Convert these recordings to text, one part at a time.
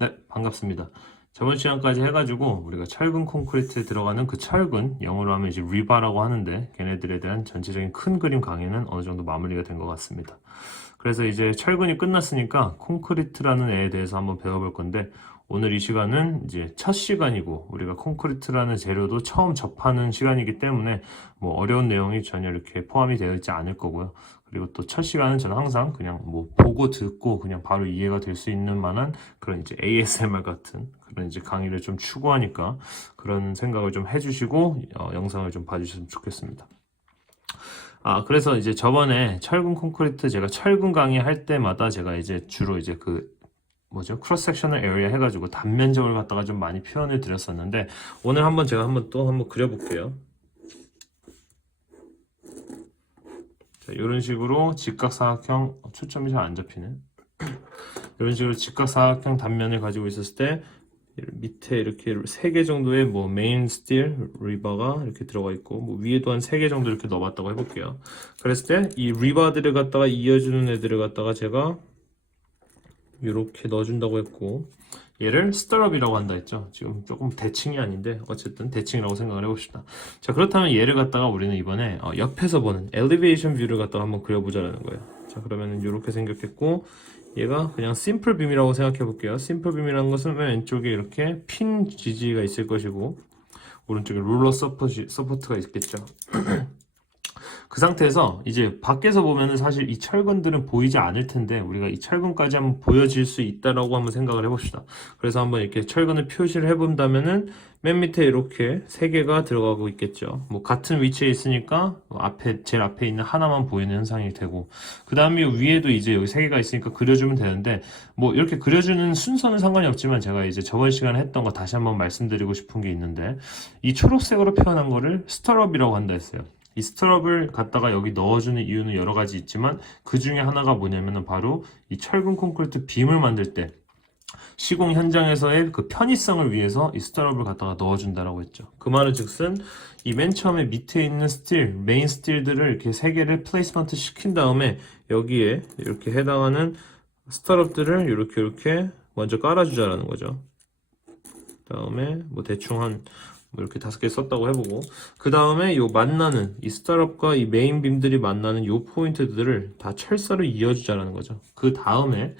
네, 반갑습니다. 저번 시간까지 해가지고 우리가 철근 콘크리트에 들어가는 그 철근, 영어로 하면 이제 리바라고 하는데 걔네들에 대한 전체적인 큰 그림 강의는 어느 정도 마무리가 된 것 같습니다. 그래서 이제 철근이 끝났으니까 콘크리트라는 애에 대해서 한번 배워볼 건데 오늘 이 시간은 이제 첫 시간이고 우리가 콘크리트라는 재료도 처음 접하는 시간이기 때문에 뭐 어려운 내용이 전혀 이렇게 포함이 되어 있지 않을 거고요. 그리고 또 첫 시간은 저는 항상 그냥 뭐 보고 듣고 그냥 바로 이해가 될 수 있는 만한 그런 이제 ASMR 같은 그런 이제 강의를 좀 추구하니까 그런 생각을 좀 해주시고 영상을 좀 봐주셨으면 좋겠습니다. 그래서 이제 저번에 철근 콘크리트 제가 철근 강의 할 때마다 제가 이제 주로 이제 그 뭐죠? 크로스 섹셔널 에리아 해가지고 단면적을 갖다가 좀 많이 표현을 드렸었는데 오늘 한번 제가 한번 그려볼게요. 자, 이런 식으로 직각사각형 초점이 잘 안 잡히네. 이런 식으로 직각사각형 단면을 가지고 있었을 때 밑에 이렇게 3개 정도의 뭐 메인 스틸 리버가 이렇게 들어가 있고 뭐 위에도 한 3개 정도 이렇게 넣어봤다고 해볼게요. 그랬을 때 이 리버들을 갖다가 이어주는 애들을 갖다가 제가 이렇게 넣어준다고 했고 얘를 스타럽이라고 한다 했죠. 지금 조금 대칭이 아닌데 어쨌든 대칭이라고 생각을 해봅시다. 자, 그렇다면 얘를 갖다가 우리는 이번에 옆에서 보는 엘리베이션 뷰를 갖다가 한번 그려보자라는 거예요. 자, 그러면은 이렇게 생겼겠고 얘가 그냥 심플 빔이라고 생각해 볼게요. 심플 빔이라는 것은 맨 왼쪽에 이렇게 핀 지지가 있을 것이고 오른쪽에 롤러 서포트가 있겠죠. 그 상태에서 이제 밖에서 보면은 사실 이 철근들은 보이지 않을 텐데 우리가 이 철근까지 한번 보여질 수 있다라고 한번 생각을 해봅시다. 그래서 한번 이렇게 철근을 표시를 해본다면은 맨 밑에 이렇게 3개가 들어가고 있겠죠. 뭐 같은 위치에 있으니까 제일 앞에 있는 하나만 보이는 현상이 되고 그 다음에 위에도 이제 여기 3개가 있으니까 그려주면 되는데 뭐 이렇게 그려주는 순서는 상관이 없지만 제가 이제 저번 시간에 했던 거 다시 한번 말씀드리고 싶은 게 있는데 이 초록색으로 표현한 거를 스터럽이라고 한다 했어요. 이 스트럽을 갖다가 여기 넣어주는 이유는 여러 가지 있지만 그 중에 하나가 뭐냐면은 바로 이 철근 콘크리트 빔을 만들 때 시공 현장에서의 그 편의성을 위해서 이 스트럽을 갖다가 넣어준다라고 했죠. 그 말은 즉슨 이 맨 처음에 밑에 있는 메인 스틸들을 이렇게 3개를 플레이스먼트 시킨 다음에 여기에 이렇게 해당하는 스트럽들을 이렇게 먼저 깔아주자라는 거죠. 다음에 뭐 대충 뭐 이렇게 5개 썼다고 해보고 그 다음에 만나는 이 스타럽과 이 메인 빔들이 만나는 요 포인트들을 다 철사로 이어주자라는 거죠. 그 다음에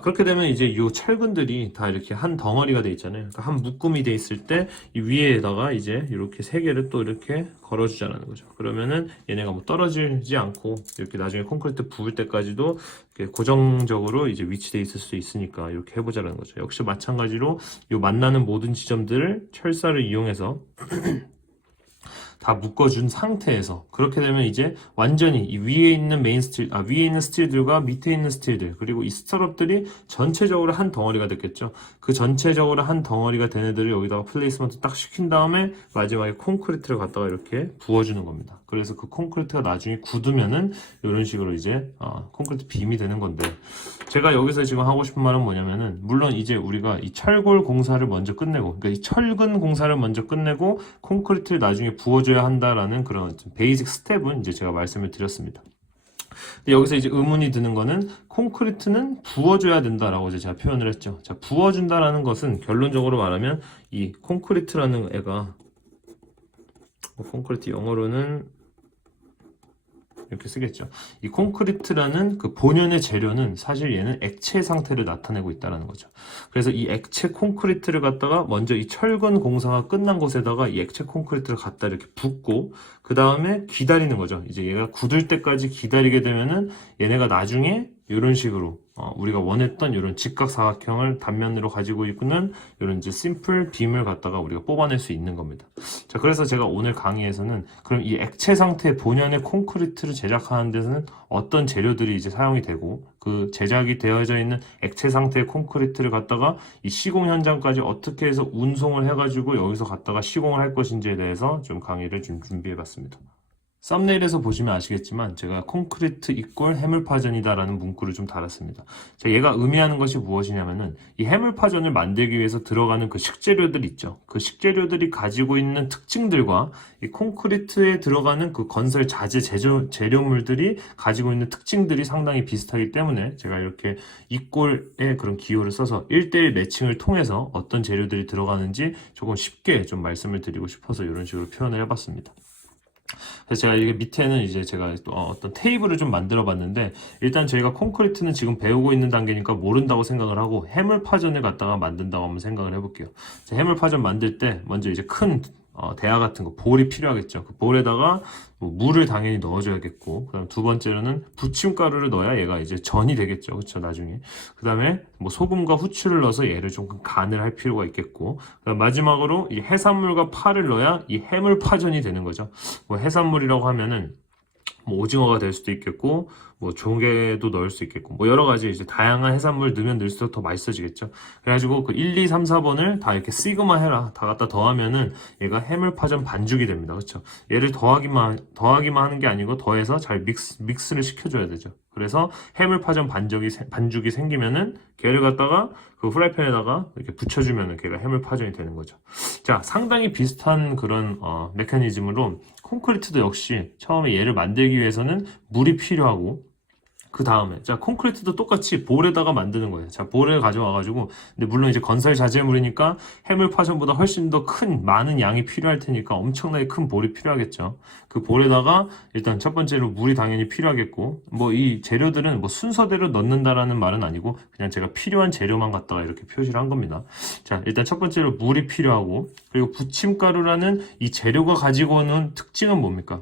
그렇게 되면 이제 요 철근들이 다 이렇게 한 덩어리가 돼 있잖아요. 그러니까 한 묶음이 돼 있을 때 이 위에다가 이제 이렇게 3개를 또 이렇게 걸어주자라는 거죠. 그러면은 얘네가 뭐 떨어지지 않고 이렇게 나중에 콘크리트 부을 때까지도 이렇게 고정적으로 이제 위치돼 있을 수 있으니까 이렇게 해보자라는 거죠. 역시 마찬가지로 요 만나는 모든 지점들을 철사를 이용해서 다 묶어준 상태에서 그렇게 되면 이제 완전히 이 위에 있는 위에 있는 스틸들과 밑에 있는 스틸들 그리고 이 스트럽들이 전체적으로 한 덩어리가 됐겠죠. 그 전체적으로 한 덩어리가 된 애들을 여기다가 플레이스먼트 딱 시킨 다음에 마지막에 콘크리트를 갖다가 이렇게 부어주는 겁니다. 그래서 그 콘크리트가 나중에 굳으면은 이런 식으로 이제 콘크리트 빔이 되는 건데 제가 여기서 지금 하고 싶은 말은 뭐냐면은 물론 이제 우리가 이 철골 공사를 먼저 끝내고 그러니까 이 철근 공사를 먼저 끝내고 콘크리트를 나중에 부어줘야 한다라는 그런 베이직 스텝은 이제 제가 말씀을 드렸습니다. 근데 여기서 이제 의문이 드는 거는 콘크리트는 부어줘야 된다라고 이제 제가 표현을 했죠. 자, 부어준다라는 것은 결론적으로 말하면 이 콘크리트라는 애가 콘크리트 영어로는 이렇게 쓰겠죠. 이 콘크리트라는 그 본연의 재료는 사실 얘는 액체 상태를 나타내고 있다는 거죠. 그래서 이 액체 콘크리트를 갖다가 먼저 이 철근 공사가 끝난 곳에다가 이 액체 콘크리트를 갖다 이렇게 붓고 그 다음에 기다리는 거죠. 이제 얘가 굳을 때까지 기다리게 되면은 얘네가 나중에 이런 식으로 우리가 원했던 이런 직각사각형을 단면으로 가지고 있는 이런 이제 심플 빔을 갖다가 우리가 뽑아낼 수 있는 겁니다. 자, 그래서 제가 오늘 강의에서는 그럼 이 액체 상태 본연의 콘크리트를 제작하는 데서는 어떤 재료들이 이제 사용이 되고 그 제작이 되어져 있는 액체 상태의 콘크리트를 갖다가 이 시공 현장까지 어떻게 해서 운송을 해가지고 여기서 갖다가 시공을 할 것인지에 대해서 좀 강의를 좀 준비해 봤습니다. 썸네일에서 보시면 아시겠지만 제가 콘크리트 이꼴 해물파전이다라는 문구를 좀 달았습니다. 자, 얘가 의미하는 것이 무엇이냐면은 이 해물파전을 만들기 위해서 들어가는 그 식재료들 있죠. 그 식재료들이 가지고 있는 특징들과 이 콘크리트에 들어가는 그 건설 자재 재료물들이 가지고 있는 특징들이 상당히 비슷하기 때문에 제가 이렇게 이꼴의 그런 기호를 써서 1:1 매칭을 통해서 어떤 재료들이 들어가는지 조금 쉽게 좀 말씀을 드리고 싶어서 이런 식으로 표현을 해봤습니다. 그래서 제가 이게 밑에는 이제 제가 또 어떤 테이블을 좀 만들어 봤는데, 일단 저희가 콘크리트는 지금 배우고 있는 단계니까 모른다고 생각을 하고 해물파전을 갖다가 만든다고 한번 생각을 해볼게요. 자, 해물파전 만들 때 먼저 이제 큰 대야 같은 거, 볼이 필요하겠죠. 그 볼에다가 뭐 물을 당연히 넣어줘야겠고, 그다음 두 번째로는 부침가루를 넣어야 얘가 이제 전이 되겠죠. 그렇죠, 나중에. 그다음에 뭐 소금과 후추를 넣어서 얘를 조금 간을 할 필요가 있겠고, 그다음 마지막으로 이 해산물과 파를 넣어야 이 해물파전이 되는 거죠. 뭐 해산물이라고 하면은 뭐 오징어가 될 수도 있겠고, 뭐 조개도 넣을 수 있겠고, 뭐 여러 가지 이제 다양한 해산물 넣으면 넣을수록 더 맛있어지겠죠. 그래가지고 그 1, 2, 3, 4번을 다 이렇게 시그마 해라. 다 갖다 더하면은 얘가 해물파전 반죽이 됩니다. 그렇죠? 얘를 더하기만 하는 게 아니고 더해서 잘 믹스를 시켜줘야 되죠. 그래서 해물파전 반죽이 생기면은 걔를 갖다가 그 후라이팬에다가 이렇게 붙여주면은 걔가 해물파전이 되는 거죠. 자, 상당히 비슷한 그런 메커니즘으로 콘크리트도 역시 처음에 얘를 만들기 위해서는 물이 필요하고, 그 다음에 자, 콘크리트도 똑같이 볼에다가 만드는 거예요. 자, 볼을 가져와가지고, 근데 물론 이제 건설 자재물이니까 해물파전보다 훨씬 더 많은 양이 필요할 테니까 엄청나게 큰 볼이 필요하겠죠. 그 볼에다가 일단 첫 번째로 물이 당연히 필요하겠고, 뭐 이 재료들은 뭐 순서대로 넣는다라는 말은 아니고 그냥 제가 필요한 재료만 갖다가 이렇게 표시를 한 겁니다. 자, 일단 첫 번째로 물이 필요하고, 그리고 부침가루라는 이 재료가 가지고 오는 특징은 뭡니까?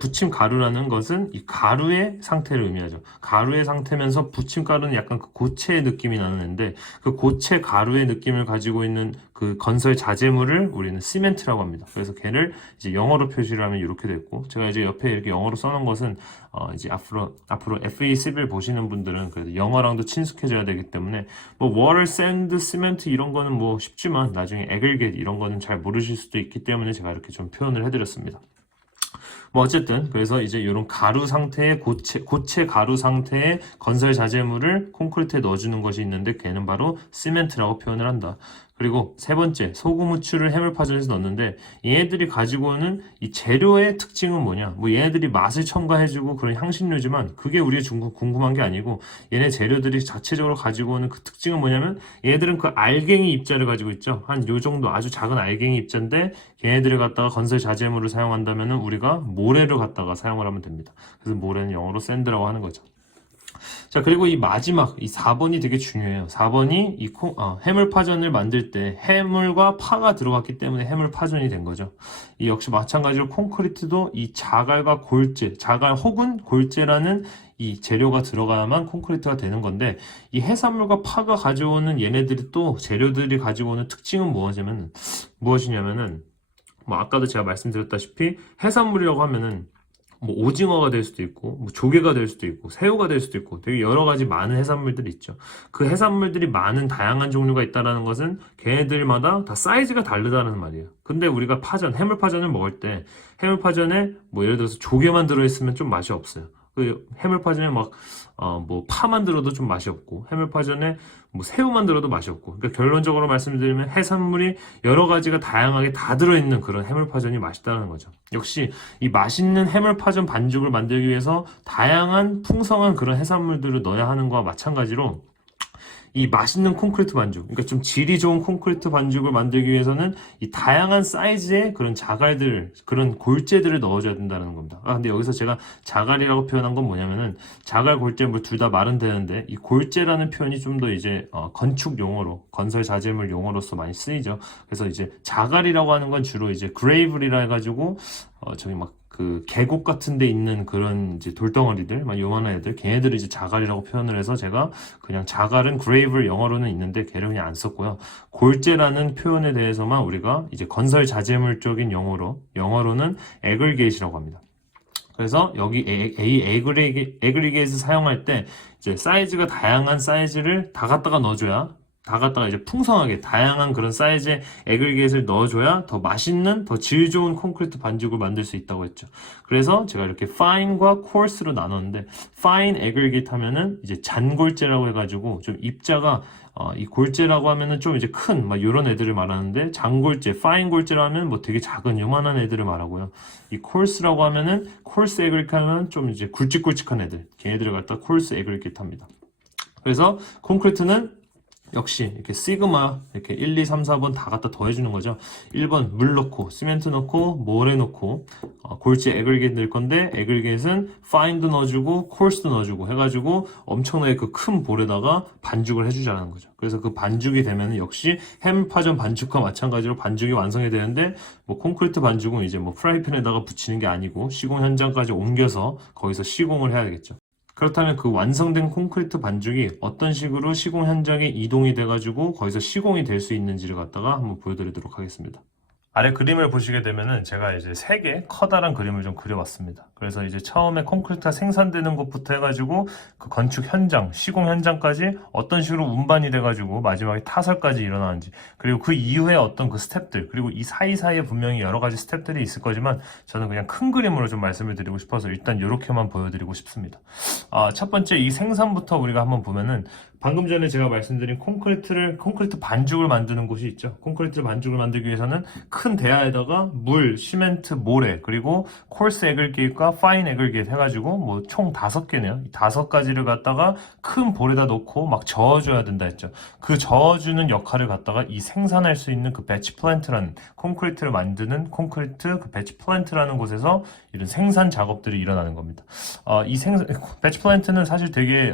부침가루라는 것은 이 가루의 상태를 의미하죠. 가루의 상태면서 부침가루는 약간 그 고체의 느낌이 나는데, 그 고체 가루의 느낌을 가지고 있는 그 건설 자재물을 우리는 시멘트라고 합니다. 그래서 걔를 이제 영어로 표시를 하면 이렇게 됐고, 제가 이제 옆에 이렇게 영어로 써놓은 것은 이제 앞으로 FE11 보시는 분들은 그래도 영어랑도 친숙해져야 되기 때문에 뭐 water, sand, cement 이런 거는 뭐 쉽지만 나중에 aggregate 이런 거는 잘 모르실 수도 있기 때문에 제가 이렇게 좀 표현을 해드렸습니다. 뭐 어쨌든 그래서 이제 이런 가루 상태의 고체 가루 상태의 건설 자재물을 콘크리트에 넣어주는 것이 있는데 걔는 바로 시멘트라고 표현을 한다. 그리고 세 번째, 소금, 후추를 해물파전에서 넣는데 얘네들이 가지고 오는 이 재료의 특징은 뭐냐? 뭐 얘네들이 맛을 첨가해주고 그런 향신료지만 그게 우리 궁금한 게 아니고, 얘네 재료들이 자체적으로 가지고 오는 그 특징은 뭐냐면 얘네들은 그 알갱이 입자를 가지고 있죠. 한 요 정도 아주 작은 알갱이 입자인데 얘네들을 갖다가 건설 자재물을 사용한다면은 우리가 모래를 갖다가 사용을 하면 됩니다. 그래서 모래는 영어로 샌드라고 하는 거죠. 자, 그리고 이 마지막, 이 4번이 되게 중요해요. 4번이 이 해물파전을 만들 때 해물과 파가 들어갔기 때문에 해물파전이 된 거죠. 이 역시 마찬가지로 콘크리트도 이 자갈과 골재, 자갈 혹은 골재라는 이 재료가 들어가야만 콘크리트가 되는 건데, 이 해산물과 파가 가져오는 얘네들이 또 재료들이 가지고 오는 특징은 무엇이냐면은, 뭐 아까도 제가 말씀드렸다시피 해산물이라고 하면은 뭐 오징어가 될 수도 있고, 뭐 조개가 될 수도 있고, 새우가 될 수도 있고, 되게 여러 가지 많은 해산물들이 있죠. 그 해산물들이 많은 다양한 종류가 있다는 것은 걔네들마다 다 사이즈가 다르다는 말이에요. 근데 우리가 해물파전을 먹을 때 해물파전에 뭐 예를 들어서 조개만 들어있으면 좀 맛이 없어요. 그 해물파전에 뭐 파만 들어도 좀 맛이 없고, 해물파전에 뭐 새우만 들어도 맛이 없고, 그러니까 결론적으로 말씀드리면 해산물이 여러 가지가 다양하게 다 들어있는 그런 해물파전이 맛있다는 거죠. 역시 이 맛있는 해물파전 반죽을 만들기 위해서 다양한 풍성한 그런 해산물들을 넣어야 하는 거와 마찬가지로, 이 맛있는 콘크리트 반죽, 그러니까 좀 질이 좋은 콘크리트 반죽을 만들기 위해서는 이 다양한 사이즈의 그런 자갈들, 그런 골재들을 넣어줘야 된다는 겁니다. 근데 여기서 제가 자갈이라고 표현한 건 뭐냐면은, 자갈, 골재 뭐 둘 다 말은 되는데 이 골재라는 표현이 좀 더 이제 건축 용어로, 건설 자재물 용어로서 많이 쓰이죠. 그래서 이제 자갈이라고 하는 건 주로 이제 그레이블이라 해가지고 저기 막 그 계곡 같은 데 있는 그런 이제 돌덩어리들, 막 요만한 애들, 걔네들을 이제 자갈이라고 표현을 해서 제가 그냥 자갈은 그레이블 영어로는 있는데 걔를 그냥 안 썼고요. 골재라는 표현에 대해서만 우리가 이제 건설 자재물 쪽인 영어로는 aggregate이라고 합니다. 그래서 여기 aggregate을 사용할 때 이제 사이즈가 다양한 사이즈를 다 갖다가 넣어줘야 다 갖다가 이제 풍성하게 다양한 그런 사이즈의 애글게이트를 넣어줘야 더 맛있는, 더 질 좋은 콘크리트 반죽을 만들 수 있다고 했죠. 그래서 제가 이렇게 fine과 coarse로 나눴는데, fine aggregate 하면은 이제 잔골재라고 해가지고 좀 입자가 이 골재라고 하면은 좀 이제 큰, 막 이런 애들을 말하는데, 잔골재, fine 골재라 하면 뭐 되게 작은 요만한 애들을 말하고요. 이 coarse라고 하면은 coarse aggregate 하면 좀 이제 굵직굵직한 애들, 걔네들을 갖다 coarse aggregate 합니다. 그래서 콘크리트는 역시 이렇게 시그마 이렇게 1, 2, 3, 4번 다 갖다 더해주는 거죠. 1번 물 넣고 시멘트 넣고 모래 넣고 골재 애글게이트 넣을 건데 애글게이트는 파인도 넣어주고 콜스도 넣어주고 해가지고 엄청나게 그 큰 볼에다가 반죽을 해주자는 거죠. 그래서 그 반죽이 되면 역시 해물파전 반죽과 마찬가지로 반죽이 완성이 되는데 뭐 콘크리트 반죽은 이제 뭐 프라이팬에다가 붙이는 게 아니고 시공 현장까지 옮겨서 거기서 시공을 해야 되겠죠. 그렇다면 그 완성된 콘크리트 반죽이 어떤 식으로 시공 현장에 이동이 돼가지고 거기서 시공이 될 수 있는지를 갖다가 한번 보여드리도록 하겠습니다. 아래 그림을 보시게 되면은 제가 이제 3개 커다란 그림을 좀 그려봤습니다. 그래서 이제 처음에 콘크리트가 생산되는 것부터 해가지고 그 건축 현장, 시공 현장까지 어떤 식으로 운반이 돼가지고 마지막에 타설까지 일어나는지, 그리고 그 이후에 어떤 그 스텝들, 그리고 이 사이사이에 분명히 여러 가지 스텝들이 있을 거지만 저는 그냥 큰 그림으로 좀 말씀을 드리고 싶어서 일단 이렇게만 보여드리고 싶습니다. 첫 번째 이 생산부터 우리가 한번 보면은 방금 전에 제가 말씀드린 콘크리트 반죽을 만드는 곳이 있죠. 콘크리트 반죽을 만들기 위해서는 큰 대야에다가 물, 시멘트, 모래, 그리고 콜스 애글게이트와 파인 애글게이트 해가지고 뭐 총 5개네요. 이 5가지를 갖다가 큰 볼에다 넣고 막 저어줘야 된다 했죠. 그 저어주는 역할을 갖다가 이 생산할 수 있는 그 배치 플랜트라는 콘크리트를 만드는 콘크리트 그 배치 플랜트라는 곳에서 이런 생산 작업들이 일어나는 겁니다. 배치 플랜트는 사실 되게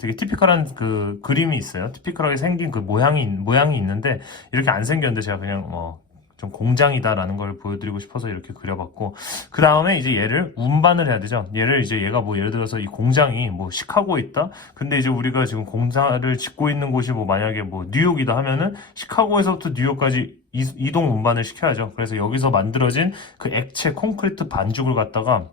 티피컬한 그 그림이 있어요. 티피컬하게 생긴 그 모양이 있는데 이렇게 안 생겼는데 제가 그냥 좀 공장이다라는 걸 보여드리고 싶어서 이렇게 그려봤고, 그 다음에 이제 얘를 운반을 해야 되죠. 얘가 뭐 예를 들어서 이 공장이 뭐 시카고에 있다. 근데 이제 우리가 지금 공장을 짓고 있는 곳이 뭐 만약에 뭐 뉴욕이다 하면은 시카고에서부터 뉴욕까지 이동 운반을 시켜야죠. 그래서 여기서 만들어진 그 액체 콘크리트 반죽을 갖다가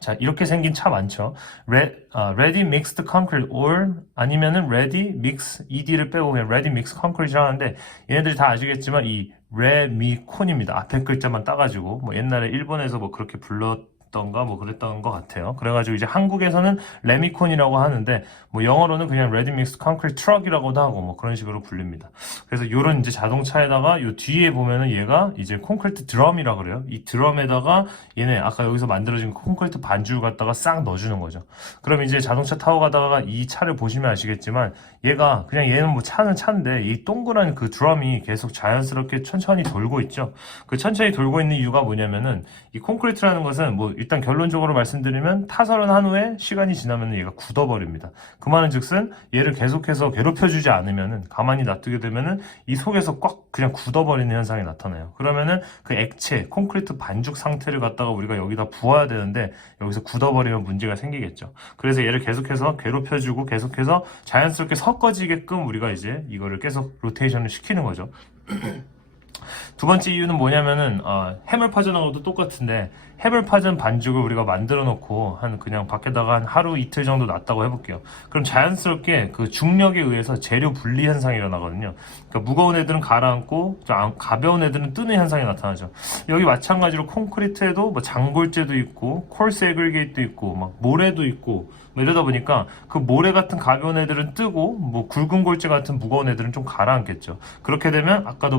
자, 이렇게 생긴 차 많죠. Ready Mixed Concrete or 아니면은 Ready Mix ED를 빼고 그냥 Ready Mixed Concrete를 하는데 얘네들이 다 아시겠지만 이 레미콘입니다. 앞에 글자만 따가지고 뭐 옛날에 일본에서 뭐 그렇게 불렀던가 뭐 그랬던 것 같아요. 그래가지고 이제 한국에서는 레미콘이라고 하는데 뭐 영어로는 그냥 Ready Mixed Concrete Truck이라고도 하고 뭐 그런 식으로 불립니다. 그래서 요런 이제 자동차에다가 요 뒤에 보면은 얘가 이제 콘크리트 드럼이라 그래요. 이 드럼에다가 얘네 아까 여기서 만들어진 콘크리트 반죽을 갖다가 싹 넣어주는 거죠. 그럼 이제 자동차 타고 가다가 이 차를 보시면 아시겠지만 얘가 그냥 얘는 뭐 차는 차인데 이 동그란 그 드럼이 계속 자연스럽게 천천히 돌고 있죠. 그 천천히 돌고 있는 이유가 뭐냐면은 이 콘크리트라는 것은 뭐 일단 결론적으로 말씀드리면 타설은 한 후에 시간이 지나면 얘가 굳어버립니다. 그 말은 즉슨 얘를 계속해서 괴롭혀주지 않으면은 가만히 놔두게 되면은 이 속에서 꽉 그냥 굳어버리는 현상이 나타나요. 그러면은 그 액체 콘크리트 반죽 상태를 갖다가 우리가 여기다 부어야 되는데 여기서 굳어버리면 문제가 생기겠죠. 그래서 얘를 계속해서 괴롭혀주고 계속해서 자연스럽게 섞어지게끔 우리가 이제 이거를 계속 로테이션을 시키는 거죠. 두 번째 이유는 뭐냐면은 해물파전하고도 똑같은데 해물파전 반죽을 우리가 만들어 놓고 그냥 밖에다가 한 하루 이틀 정도 놨다고 해볼게요. 그럼 자연스럽게 그 중력에 의해서 재료 분리 현상이 일어나거든요. 그러니까 무거운 애들은 가라앉고 가벼운 애들은 뜨는 현상이 나타나죠. 여기 마찬가지로 콘크리트에도 뭐 장골재도 있고 콜스 애글게이트도 있고 막 모래도 있고 뭐 이러다 보니까 그 모래 같은 가벼운 애들은 뜨고 뭐 굵은 골재 같은 무거운 애들은 좀 가라앉겠죠. 그렇게 되면 아까도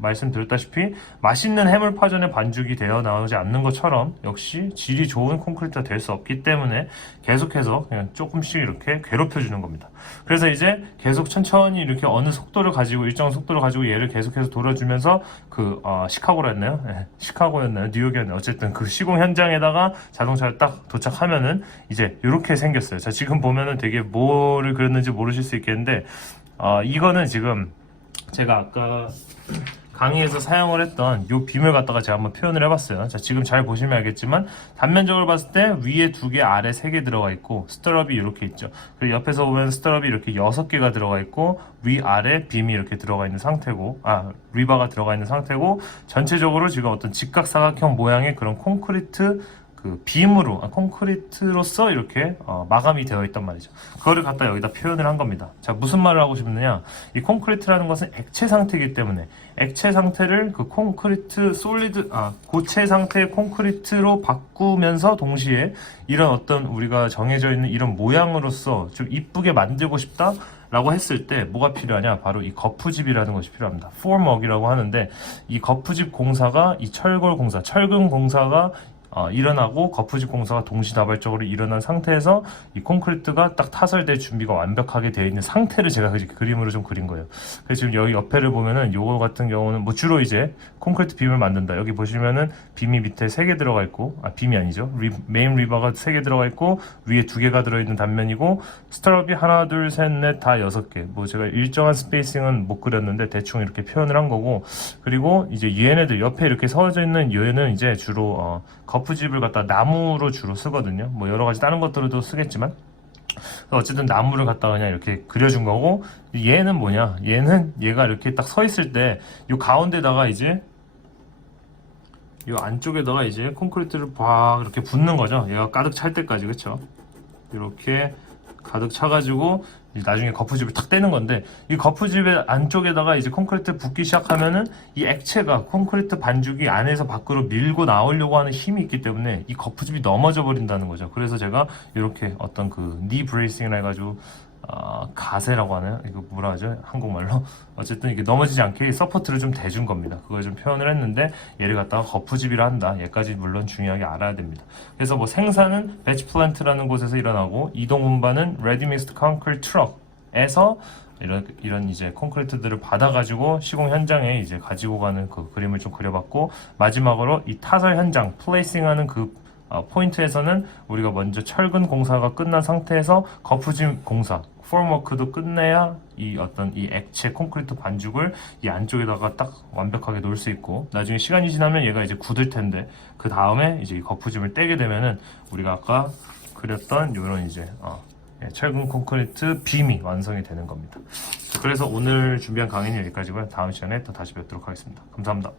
말씀드렸다시피 맛있는 해물파전의 반죽이 되어 나오지 않는 것처럼 역시 질이 좋은 콘크리트가 될 수 없기 때문에 계속해서 그냥 조금씩 이렇게 괴롭혀주는 겁니다. 그래서 이제 계속 천천히 이렇게 어느 속도를 가지고 일정 속도를 가지고 얘를 계속해서 돌아주면서 시카고로 했나요? 네, 시카고였나요? 뉴욕이었나요? 어쨌든 그 시공 현장에다가 자동차를 딱 도착하면은 이제 이렇게 생겼어요. 자, 지금 보면은 되게 뭐를 그렸는지 모르실 수 있겠는데 이거는 지금 제가 아까 강의에서 사용을 했던 요 빔을 갖다가 제가 한번 표현을 해봤어요. 자, 지금 잘 보시면 알겠지만 단면적으로 봤을 때 위에 2개, 아래 3개 들어가 있고 스트럽이 이렇게 있죠. 그리고 옆에서 보면 스트럽이 이렇게 6개가 들어가 있고 위아래 빔이 이렇게 들어가 있는 상태고 리바가 들어가 있는 상태고 전체적으로 지금 어떤 직각사각형 모양의 그런 콘크리트 그 빔으로 콘크리트로서 이렇게 마감이 되어 있단 말이죠. 그거를 갖다 여기다 표현을 한 겁니다. 자, 무슨 말을 하고 싶느냐? 이 콘크리트라는 것은 액체 상태이기 때문에 액체 상태를 그 콘크리트 고체 상태의 콘크리트로 바꾸면서 동시에 이런 어떤 우리가 정해져 있는 이런 모양으로서 좀 이쁘게 만들고 싶다 라고 했을 때 뭐가 필요하냐? 바로 이 거푸집이라는 것이 필요합니다. formwork이라고 하는데 이 거푸집 공사가 이 철근 공사가 일어나고 거푸집 공사가 동시다발적으로 일어난 상태에서 이 콘크리트가 딱 타설될 준비가 완벽하게 되어 있는 상태를 제가 그림으로 좀 그린 거예요. 그래서 지금 여기 옆에를 보면은 요거 같은 경우는 뭐 주로 이제 콘크리트 빔을 만든다. 여기 보시면은 빔이 밑에 3개 들어가 있고, 빔이 아니죠. 메인 리버가 3개 들어가 있고, 위에 2개가 들어있는 단면이고, 스트럽이 하나, 둘, 셋, 넷, 다 6개. 뭐 제가 일정한 스페이싱은 못 그렸는데 대충 이렇게 표현을 한 거고, 그리고 이제 얘네들 옆에 이렇게 서져 있는 얘는 이제 주로 거푸집을 갖다 나무로 주로 쓰거든요. 뭐 여러 가지 다른 것들도 쓰겠지만 어쨌든 나무를 갖다가 그냥 이렇게 그려준 거고, 얘는 뭐냐? 얘가 이렇게 딱 서 있을 때 이 가운데다가 이제 이 안쪽에다가 이제 콘크리트를 막 이렇게 붓는 거죠. 얘가 가득 찰 때까지, 그쵸? 이렇게 가득 차가지고 나중에 거푸집을 탁 떼는 건데, 이 거푸집의 안쪽에다가 이제 콘크리트 붓기 시작하면은 이 액체가 콘크리트 반죽이 안에서 밖으로 밀고 나오려고 하는 힘이 있기 때문에 이 거푸집이 넘어져 버린다는 거죠. 그래서 제가 이렇게 어떤 그 니 브레이싱을 해가지고 가세라고 하나요? 이거 뭐라 하죠? 한국말로? 어쨌든 이게 넘어지지 않게 서포트를 좀 대준 겁니다. 그걸 좀 표현을 했는데, 얘를 갖다가 거푸집이라 한다. 얘까지 물론 중요하게 알아야 됩니다. 그래서 뭐 생산은 배치 플랜트라는 곳에서 일어나고, 이동 운반은 레디 믹스드 콘크리트 트럭에서 이런 이제 콘크리트들을 받아가지고 시공 현장에 이제 가지고 가는 그 그림을 좀 그려봤고, 마지막으로 이 타설 현장 플레이싱하는 그 포인트에서는 우리가 먼저 철근 공사가 끝난 상태에서 거푸집 공사 formwork도 끝내야 이 액체 콘크리트 반죽을 이 안쪽에다가 딱 완벽하게 놓을 수 있고, 나중에 시간이 지나면 얘가 이제 굳을 텐데 그 다음에 이제 이 거푸집을 떼게 되면은 우리가 아까 그렸던 요런 이제 철근 콘크리트 빔이 완성이 되는 겁니다. 그래서 오늘 준비한 강의는 여기까지고요. 다음 시간에 또 다시 뵙도록 하겠습니다. 감사합니다.